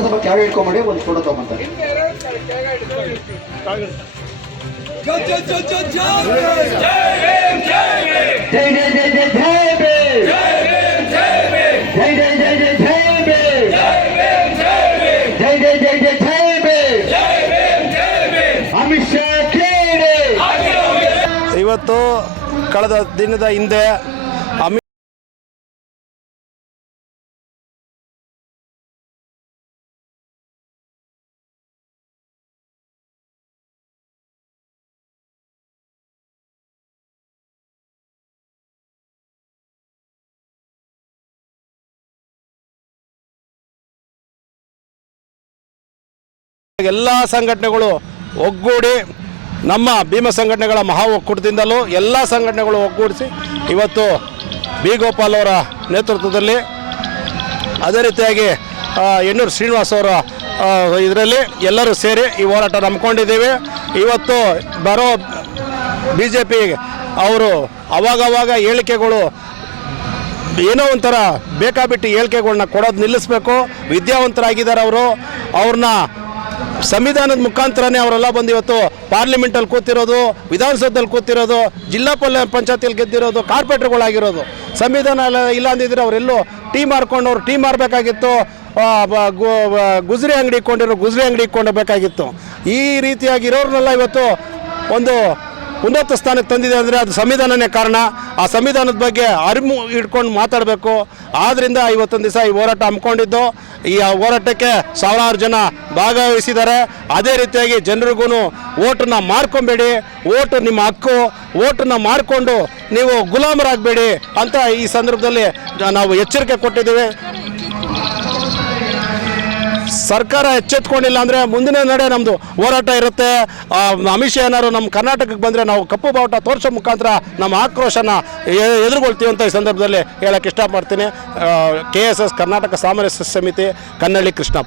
Photo ತಗೊಂಡು ಯಾರು ಇಟ್ಕೊಂಡ್ಬಿಡಿ ಒಂದು ಫೋಟೋ ತಗೊಂತಾರೆ. ಇವತ್ತು ಕಳೆದ ದಿನದ ಹಿಂದೆ ಎಲ್ಲ ಸಂಘಟನೆಗಳು ಒಗ್ಗೂಡಿ ನಮ್ಮ ಭೀಮ ಸಂಘಟನೆಗಳ ಮಹಾ ಒಕ್ಕೂಟದಿಂದಲೂ ಎಲ್ಲ ಸಂಘಟನೆಗಳು ಒಗ್ಗೂಡಿಸಿ ಇವತ್ತು ಬಿ ಗೋಪಾಲ್ ಅವರ ನೇತೃತ್ವದಲ್ಲಿ ಅದೇ ರೀತಿಯಾಗಿ ಎನ್ನೂರು ಶ್ರೀನಿವಾಸ್ ಅವರ ಇದರಲ್ಲಿ ಎಲ್ಲರೂ ಸೇರಿ ಈ ಹೋರಾಟ ನಂಬ್ಕೊಂಡಿದ್ದೀವಿ. ಇವತ್ತು ಬರೋ BJP ಅವರು ಅವಾಗವಾಗ ಹೇಳಿಕೆಗಳು ಏನೋ ಒಂಥರ ಬೇಕಾಬಿಟ್ಟು ಹೇಳಿಕೆಗಳನ್ನ ಕೊಡೋದು ನಿಲ್ಲಿಸಬೇಕು. ವಿದ್ಯಾವಂತರಾಗಿದ್ದಾರೆ ಅವರು, ಅವ್ರನ್ನ ಸಂವಿಧಾನದ ಮುಖಾಂತರನೇ ಅವರೆಲ್ಲ ಬಂದು ಇವತ್ತು ಪಾರ್ಲಿಮೆಂಟಲ್ಲಿ ಕೂತಿರೋದು, ವಿಧಾನಸೌಧದಲ್ಲಿ ಕೂತಿರೋದು, ಜಿಲ್ಲಾ ಪಂಚಾಯತಿಯಲ್ಲಿ ಗೆದ್ದಿರೋದು, ಕಾರ್ಪೊರೇಟರ್ಗಳಾಗಿರೋದು. ಸಂವಿಧಾನ ಇಲ್ಲ ಅಂದಿದ್ರೆ ಅವರೆಲ್ಲೋ ಟೀ ಮಾರ್ಕೊಂಡು ಅವ್ರು ಟೀ ಮಾರಬೇಕಾಗಿತ್ತು, ಗುಜರಿ ಅಂಗಡಿ ಇಟ್ಕೊಂಡಿರೋ ಗುಜರಿ ಅಂಗಡಿ ಇಟ್ಕೊಂಡಬೇಕಾಗಿತ್ತು. ಈ ರೀತಿಯಾಗಿರೋರ್ನೆಲ್ಲ ಇವತ್ತು ಒಂದು ಉನ್ನತ ಸ್ಥಾನಕ್ಕೆ ತಂದಿದೆ ಅಂದರೆ ಅದು ಸಂವಿಧಾನನೇ ಕಾರಣ. ಆ ಸಂವಿಧಾನದ ಬಗ್ಗೆ ಅರಿವು ಇಟ್ಕೊಂಡು ಮಾತಾಡಬೇಕು. ಆದ್ದರಿಂದ ಇವತ್ತೊಂದು ದಿವಸ ಈ ಹೋರಾಟ ಹಮ್ಮಿಕೊಂಡಿದ್ದು. ಈ ಹೋರಾಟಕ್ಕೆ ಸಾವಿರಾರು ಜನ ಭಾಗವಹಿಸಿದ್ದಾರೆ. ಅದೇ ರೀತಿಯಾಗಿ ಜನರಿಗೂ ಓಟನ್ನು ಮಾರ್ಕೊಬೇಡಿ, ಓಟು ನಿಮ್ಮ ಹಕ್ಕು, ಓಟನ್ನು ಮಾಡಿಕೊಂಡು ನೀವು ಗುಲಾಮರಾಗಬೇಡಿ ಅಂತ ಈ ಸಂದರ್ಭದಲ್ಲಿ ನಾವು ಎಚ್ಚರಿಕೆ ಕೊಟ್ಟಿದ್ದೀವಿ. ಸರ್ಕಾರ ಎಚ್ಚೆತ್ಕೊಂಡಿಲ್ಲ ಅಂದರೆ ಮುಂದಿನ ನಡೆ ನಮ್ಮದು ಹೋರಾಟ ಇರುತ್ತೆ. ಅಮಿತ್ ಶಾ ಏನಾದ್ರು ನಮ್ಮ ಕರ್ನಾಟಕಕ್ಕೆ ಬಂದರೆ ನಾವು ಕಪ್ಪು ಬಾವುಟ ತೋರಿಸೋ ಮುಖಾಂತರ ನಮ್ಮ ಆಕ್ರೋಶನ ಎದುರುಗೊಳ್ತೀವಿ ಅಂತ ಈ ಸಂದರ್ಭದಲ್ಲಿ ಹೇಳೋಕ್ಕೆ ಇಷ್ಟಪಡ್ತೀನಿ. KSS ಕರ್ನಾಟಕ ಸಾಮರಸ್ಯ ಸಮಿತಿ, ಕನ್ನಳ್ಳಿ ಕೃಷ್ಣಪ್ಪ.